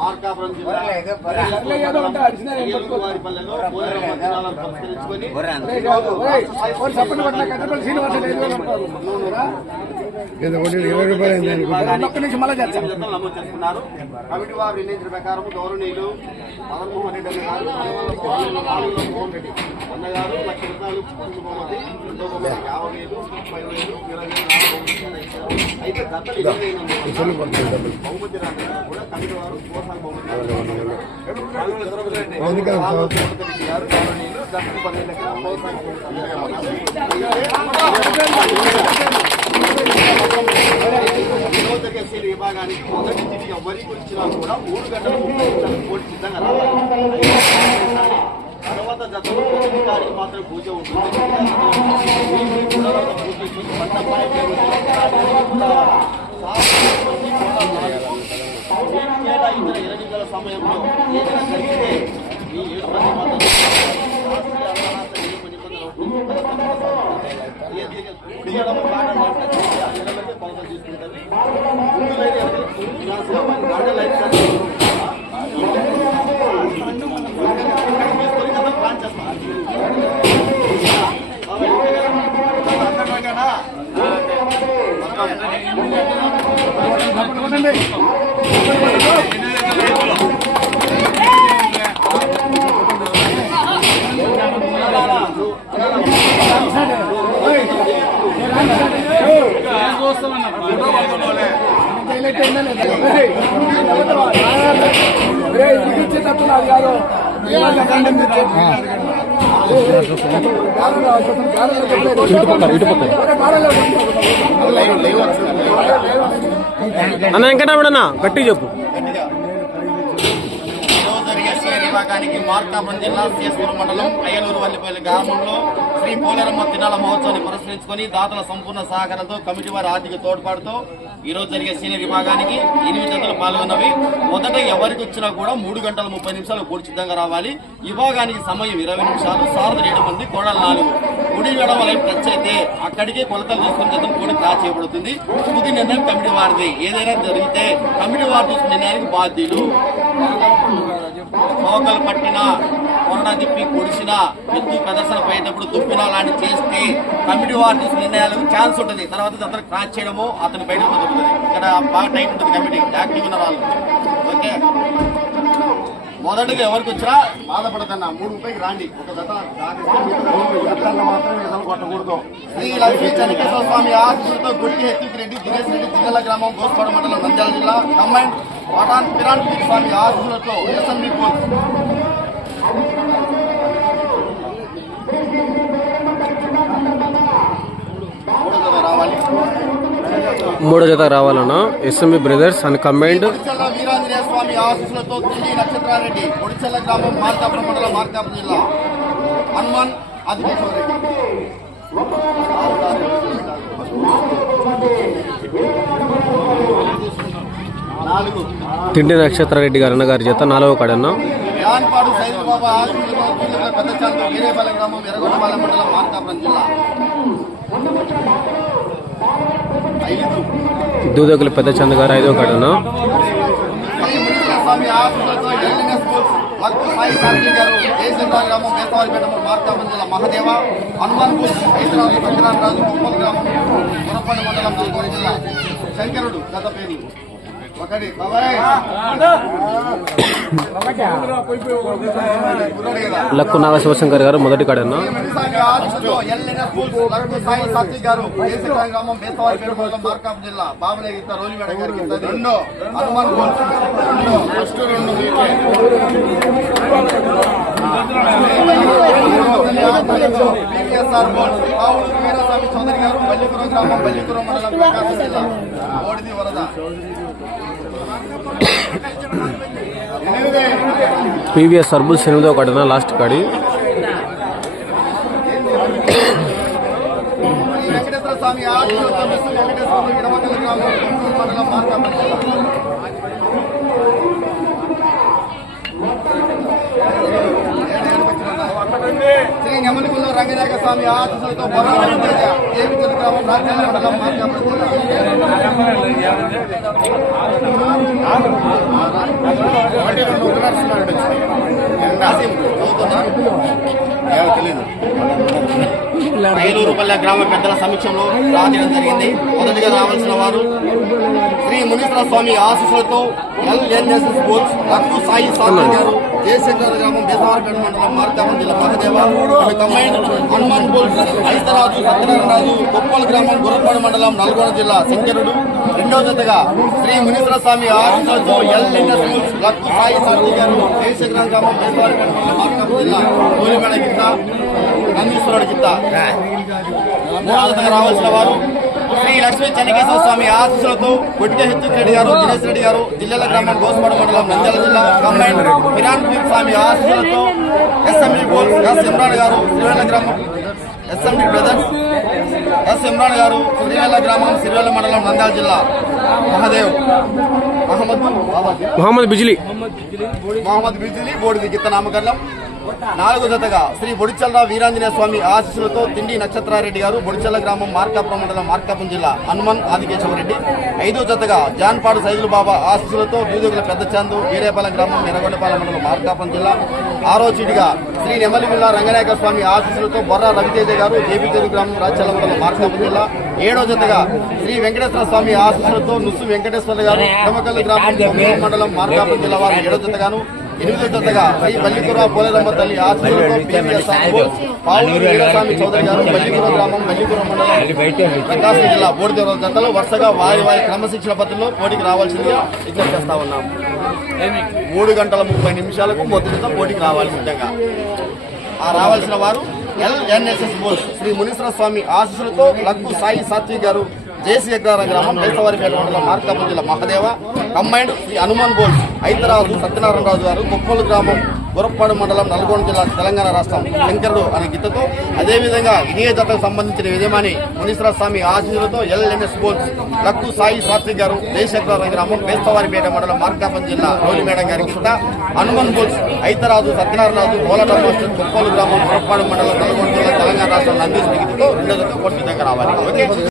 మార్కాపురం జిల్లా వారిపల్లెలో నమోదు చేసుకున్నారు. కమిటీ వారు నిర్ణయించిన ప్రకారం గౌరవనీయులు జగన్మోహన్ రెడ్డి గారు మోహన్ రెడ్డి అన్నగారు 1,00,000 బహుమతి, 2 బహుమతి 50,000, 30,000, 20,000 అయితే గత బహుమతి రాని కూడా కమిటీ వారు ప్రోత్సాహ బహుమతి గారు గౌరవనీయులు గత 12 విభాగానికి మొదటి తిరిగి ఎవరికి వచ్చినా కూడా 3 గంటల 30 నిమిషాలు పోటీ సిద్ధంగా రావాలి. తర్వాత జతలు పూజకి మాత్రం పూజ ఉంటుంది. ఇతర ఎన్నికల సమయంలో ఏదైనా జరిగితే ఈ 7 మంది మాత్రం కొలతలు తీసుకుంటుంది. ప్లాన్ చేస్తాం. అన్న ఇంకన్నా గట్టి చెప్పు. విభాగానికి మార్కాపురం జిల్లా సిఎస్పూర్ మండలం అయ్యలూరు వల్లిపల్లి గ్రామంలో శ్రీ పోలేరమ్మ తినాల మహోత్సవాన్ని పురస్కరించుకుని దాతల సంపూర్ణ సహకారంతో కమిటీ వారి ఆర్థిక తోడ్పాటుతో ఈ రోజు జరిగే సీనియర్ విభాగానికి 8 జతలు పాల్గొన్నవి. మొదట ఎవరికి వచ్చినా కూడా 3 గంటల 30 నిమిషాలు పూర్తి సిద్ధంగా రావాలి. విభాగానికి సమయం 20 నిమిషాలు. సారథులు 7 మంది, కోడలు 4. కుడి ఎడమ వైపు టచ్ అయితే అక్కడికే కొలతలు తీసుకుని జతలు కూడా క్రాస్ చేయబడుతుంది. తుది నిర్ణయం కమిటీ వారిది. ఏదైనా జరిగితే కమిటీ వారు తీసుకున్న నిర్ణయానికి బాధ్యులు. మోకలు పట్టినా, కొరడా తిప్పి పొడిచినా, ఎత్తు ప్రదర్శన పోయేటప్పుడు తుప్పినా లాంటి చేస్తే కమిటీ వారు తీసుకున్న నిర్ణయాలకు ఛాన్స్ ఉంటుంది. తర్వాత అతను క్రాస్ చేయడమో అతను బయట దొరుకుతుంది. ఇక్కడ బాగా టైట్ ఉంటుంది. కమిటీ యాక్టివ్ ఉన్న వాళ్ళు. ఓకే, మొదటిగా ఎవరికి వచ్చినా బాధపడకన్నా 3 రూపాయకి రాండి. ఒక జత మాత్రం కొట్టకూడదు. శ్రీ లక్ష్మీ చెన్నకేశ్వర స్వామి ఆశీస్సులతో గుడికి హెత్తికి రెడ్డి దినేష్ రెడ్డి జిల్లా గ్రామం గోస్పాడు మండలం నంద్యాల జిల్లా కంబైండ్ పటాన్ పిరాన్ స్వామి ఆశీస్సులతో ఎస్ఎంబి కోచ్ మూడో జత రావాలన్నా SMB brothers and combined. Veeranjaneya Swamy ఆశీస్సులతో తుల్లి నక్షత్రారెడ్డి పొడిచెల్ల గ్రామం మార్కాపురం మండలం మార్కాపురం జిల్లా హనుమాన్ ఆదికేశ్వర రెడ్డి. తిండి నక్షత్రారెడ్డి గారు అన్నగారి జత 4వ కాడన్నా. యాన్పాడు సైదుబాబా ఆశీస్సులతో పెద్ద చాంత వీరేపల్లి గ్రామం ఎర్రగొండపాలెం మండలం మార్కాపురం జిల్లా. దూదకుల పెద్ద చంద్ గారు 5వ కాడన్నా. స్వామి ఆశీస్సులతో గ్రామం బేతవారిపేట మార్కాపురం జిల్లా మహదేవ హనుమాన్పూర్ హైదరాబాద్ సంక్రాంతరాజు కుప్పల్ గ్రామం మురప్పండి మండలం నల్గొండ జిల్లా శంకరుడు గత పేరు ఒకటి లక్కు నాగశివశంకర్ గారు మొదటి కాడన్నా. గ్రామం బేతవారిపేట మండలం మార్కాపురం జిల్లా బాబులే గీత రోజువేడ గారికి పివిఎస్ఆర్ బోర్డు వీరస్వామి చౌదరి గారు బల్లిపురం గ్రామం బల్లిపురం మండలం ప్రకాశం జిల్లా ఓడిది వరద. పివిఎస్ సర్బుల్ 8వ కాడన్నా లాస్ట్ కాడి. వెంకటేశ్వర స్వామి వెంకటేశ్వర ఇడమకల్ గ్రామం మండలం మార్కాపురం జిల్లా. శ్రీ నెమలిగుల్ల రంగనాయక స్వామి ఆశీస్సులతో దేవిచల గ్రామం రాజ్యాల మండలం మార్కాపురం ఐలూరుపల్లె గ్రామ పెద్దల సమీక్షంలో రాజడం జరిగింది. మొదటిగా రావాల్సిన వారు శ్రీ మునీశ్వర స్వామి ఆశీస్సులతో ఎల్ఎన్ఎస్ఎస్ బోల్స్ లక్కు సాయి సాంతి గారు జయశంకర్ గ్రామం బేసవారపేట మండలం మార్కాపురం జిల్లా మహదేవ కంబైన్ హనుమాన్ బోల్స్ ఐతరాజు సత్యనారాయణరాజు కొప్పల్ గ్రామం గురపాడు మండలం నల్గొండ జిల్లా శంకరుడు. రెండవ జతగా శ్రీ మునీశ్వర స్వామి ఆశీస్సులతో ఎల్ఎన్ఎస్ బోల్స్ లక్కు సాయి సాంతి గారు జయశంకర్ గ్రామం బేసవారపేట మండలం మార్కాపురం జిల్లా తోలిమేడ గిత్త నందీశ్వరుడు గిత్త. మూడవ జతగా రావాల్సిన వారు శ్రీ లక్ష్మీ చెన్నకేశ్వర స్వామి ఆశీస్సులతో కొట్టిక హెచ్చుక్ రెడ్డి గారు దినేష్ రెడ్డి గారు జిల్లాల గ్రామం గోస్పాడు మండలం నంద్యాల జిల్లా కంబైన్ పిరాన్ పీర్ స్వామి ఆశీస్సులతో ఎస్ఎండి బోల్స్ ఎస్ ఇమ్రాన్ గారు సిరివెల్ల గ్రామం ఎస్ఎండి బ్రదర్స్ ఎస్ ఇమ్రాన్ గారు సిరివెల్ల గ్రామం సిరివెల్ల మండలం నంద్యాల జిల్లా మహదేవ్ మొహమ్మద్ బిజిలీ బోడిది గిత్త నామకరణం. నాలుగో జతగా శ్రీ బొడిచల్ల వీరాంజనేయ స్వామి ఆశీస్సులతో తిండి నక్షత్రారెడ్డి గారు బొడిచల్ల గ్రామం మార్కాపురం మండలం మార్కాపురం జిల్లా హనుమాన్ ఆదికేశవరెడ్డి. ఐదో జతగా జాన్పాడు సైదులు బాబా ఆశీస్సులతో దూదుగుల పెద్ద చందు వీరేపాలెం గ్రామం ఎర్రగొండపాలెం మండలం మార్కాపురం జిల్లా. ఆరో చీటిగా శ్రీ నెమలిగుల్ల రంగనాయక స్వామి ఆశీస్సులతో బొర్రా రవితేజ గారు జేబీతేరు గ్రామం రాచల్ల మండలం మార్కాపురం జిల్లా. ఏడో జతగా శ్రీ వెంకటేశ్వర స్వామి ఆశీస్సులతో నుస్సు వెంకటేశ్వర గారు కమకల్లి గ్రామం మండలం మార్కాపురం జిల్లా వారు ఏడో జతగాను. ఎనిమిదో జతగా శ్రీ బల్లికుర పోలేరమ్మ తల్లి ఆశీస్సులతో పావులూరు వీరస్వామి చౌదరి గారు బల్లికుర గ్రామం బల్లికుర మండలం ప్రకాశం జిల్లా బోడిదేవర జతలు వరుసగా వారి క్రమశిక్షణ పద్ధతిలో పోటీకి రావాల్సిందిగా విజ్ఞప్తి చేస్తా ఉన్నాం. 3 గంటల 30 నిమిషాలకు మొదటి జత పోటీకి రావాలి. సిద్ధంగా రావాల్సిన వారు ఎల్ఎన్ఎస్ఎస్ బోల్స్ శ్రీ మునీశ్వర స్వామి ఆశీస్సులతో లక్కు సాయి సాత్విక్ గారు జయశంకర్ గ్రామం బేసవారిపేట మండలం మార్కాపురం జిల్లా మహదేవ కంబైండ్ శ్రీ హనుమాన్ బోల్స్ ఐతరాజు సత్యనారాయణరాజు గారు కొప్పల్ గ్రామం గురప్పాడు మండలం నల్గొండ జిల్లా తెలంగాణ రాష్ట్రం శంకరుడు అనే గిత్తతో అదేవిధంగా ఇదే జతకు సంబంధించిన యజమాని మునీశ్వర స్వామి ఆశీస్సులతో ఎల్ఎన్ఎస్ బోల్స్ లక్కు సాయి సాత్విక్ గారు జయశంకర్ గ్రామం బేస్తవారిపేట మండలం మార్కాపురం జిల్లా రోలిమేడం గారి గిత్త హనుమాన్ బోల్స్ ఐతరాజు సత్యనారాయణరాజు కోలాటం మాస్టర్ కొప్పల్ గ్రామం గురప్పాడు మండలం నల్గొండ జిల్లా తెలంగాణ రాష్ట్రం నందీశ్వరి గిత్తతో రెండో జత పోటీ రావాలి. ఓకే.